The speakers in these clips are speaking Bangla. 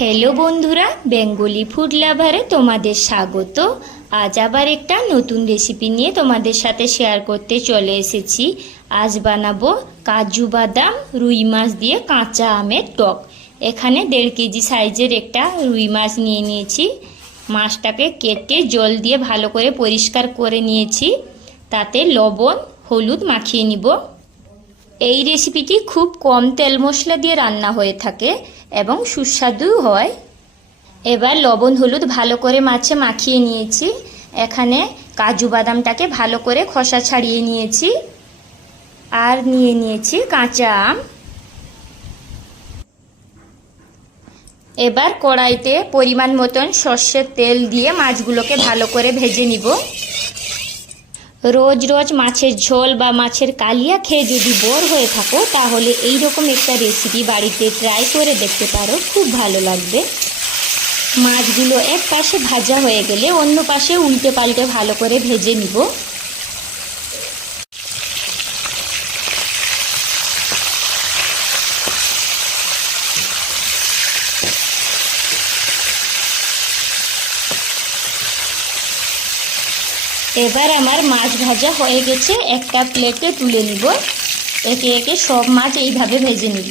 হ্যালো বন্ধুরা বেঙ্গলি ফুড লাভারে তোমাদের স্বাগত। আজ আবার একটা নতুন রেসিপি নিয়ে তোমাদের সাথে শেয়ার করতে চলে এসেছি। আজ বানাবো কাজু বাদাম, রুই মাছ দিয়ে কাঁচা আমের টক। এখানে দেড় কেজি সাইজের একটা রুই মাছ নিয়ে নিয়েছি। মাছটাকে কেটে জল দিয়ে ভালো করে পরিষ্কার করে নিয়েছি। তাতে লবণ, হলুদ মাখিয়ে নিব। এই রেসিপিটি খুব কম তেল মশলা দিয়ে রান্না হয়ে থাকে। এবং সুস্বাদু হয়। এবার লবণ হলুদ ভালো করে মাছে মাখিয়ে নিয়েছি। এখানে কাজু বাদামটাকে ভালো করে খোসা ছাড়িয়ে নিয়েছি। আর নিয়ে নিয়েছি কাঁচা আম। এবার কড়াইতে পরিমাণ মতন সর্ষের তেল দিয়ে মাছগুলোকে ভালো করে ভেজে নিব। রোজ রোজ মাছের ঝোল বা মাছের কালিয়া খেয়ে যদি বোর হয়ে থাকো, তাহলে এই রকম একটা রেসিপি বাড়িতে ট্রাই করে দেখতে পারো, খুব ভালো লাগবে। মাছগুলো এক পাশে ভাজা হয়ে গেলে অন্য পাশে উল্টে পাল্টে ভালো করে ভেজে নিব। এবার আমার মাছ ভাজা হয়ে গেছে, একটা প্লেটে তুলে নিব। একে একে সব মাছ এইভাবে ভেজে নিব।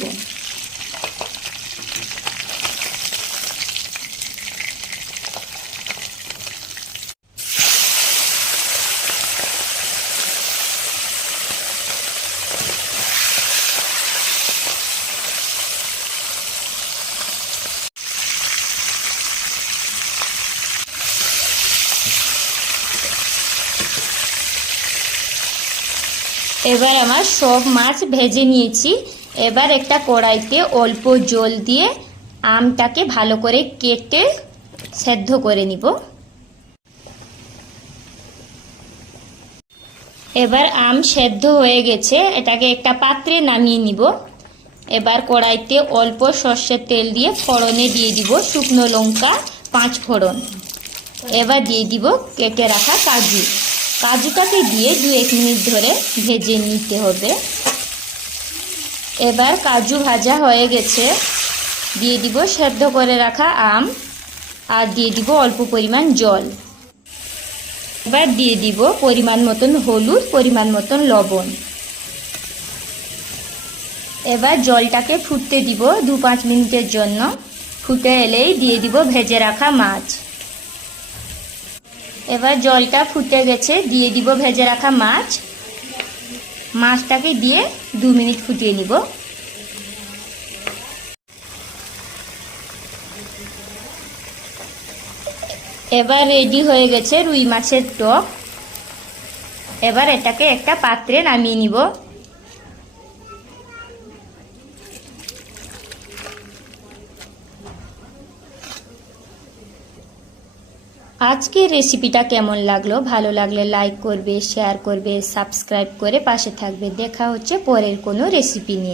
এবার আমার সব মাছ ভেজে নিয়েছি। এবার একটা কড়াইতে অল্প জল দিয়ে আমটাকে ভালো করে কেটে সেদ্ধ করে নিব। এবার আম সেদ্ধ হয়ে গেছে, এটাকে একটা পাত্রে নামিয়ে নিব। এবার কড়াইতে অল্প সর্ষের তেল দিয়ে ফোড়নে দিয়ে দিব শুকনো লঙ্কা, পাঁচ ফোড়ন। এবার দিয়ে দিব কেটে রাখা কাজু। কাজুটাকে দিয়ে দু এক মিনিট ধরে ভেজে নিতে হবে। এবার কাজু ভাজা হয়ে গেছে। দিয়ে দিব সেদ্ধ করে রাখা আম আর দিয়ে দিব অল্প পরিমাণ জল। এবার দিয়ে দিব পরিমাণ মতন হলুদ, পরিমাণ মতন লবণ। এবার জলটাকে ফুটতে দিব দু পাঁচ মিনিটের জন্য। ফুটে এলেই দিয়ে দিব ভেজে রাখা মাছ। এবার জলটা ফুটে গেছে, দিয়ে দিব ভেজে রাখা মাছ। মাছটাকে দিয়ে দু মিনিট ফুটিয়ে নিব। এবার রেডি হয়ে গেছে রুই মাছের টক। এবার এটাকে একটা পাত্রে নামিয়ে নিব। আজকের রেসিপিটা কেমন লাগল? ভালো লাগলে লাইক করবে শেয়ার করবে সাবস্ক্রাইব করে পাশে থাকবে। দেখা হচ্ছে পরের কোনো রেসিপি নিয়ে।